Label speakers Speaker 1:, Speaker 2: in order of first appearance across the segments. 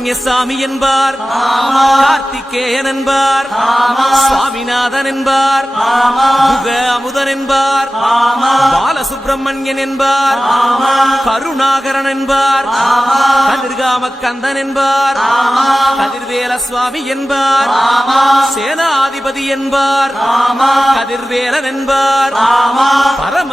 Speaker 1: சுப்பிரமணியசாமி என்பார் கார்த்திகேயன் என்பார் சுவாமிநாதன் என்பார் முக அமுதன் என்பார் பாலசுப்பிரமணியன் என்பார் கருணாகரன் என்பார் கதிர்காமக்கந்தன் என்பார் கதிர்வேல சுவாமி என்பார் சேனாதிபதி என்பார் கதிர்வேலன் என்பார் பரம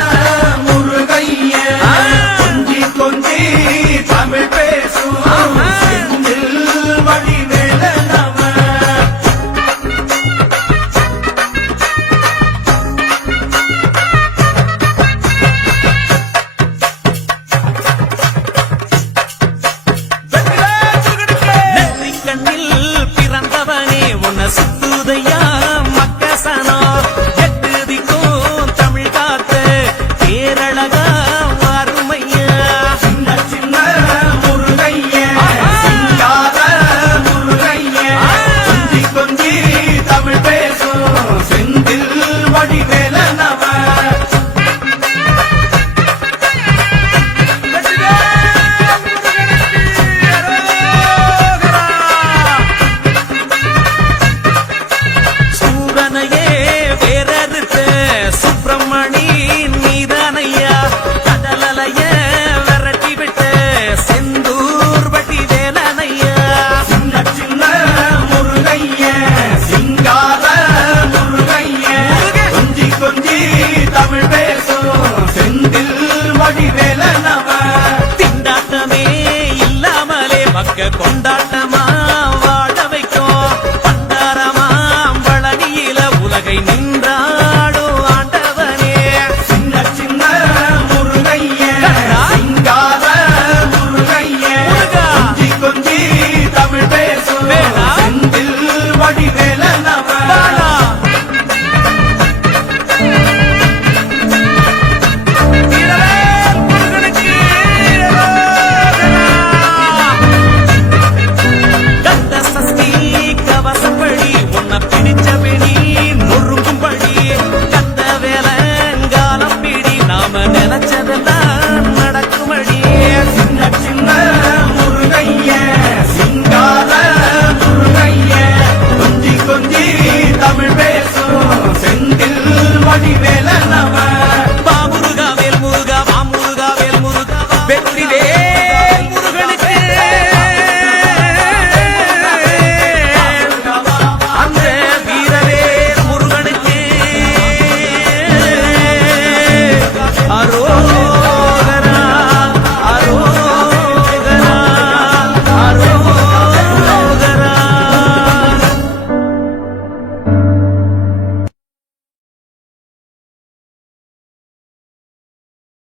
Speaker 1: வேற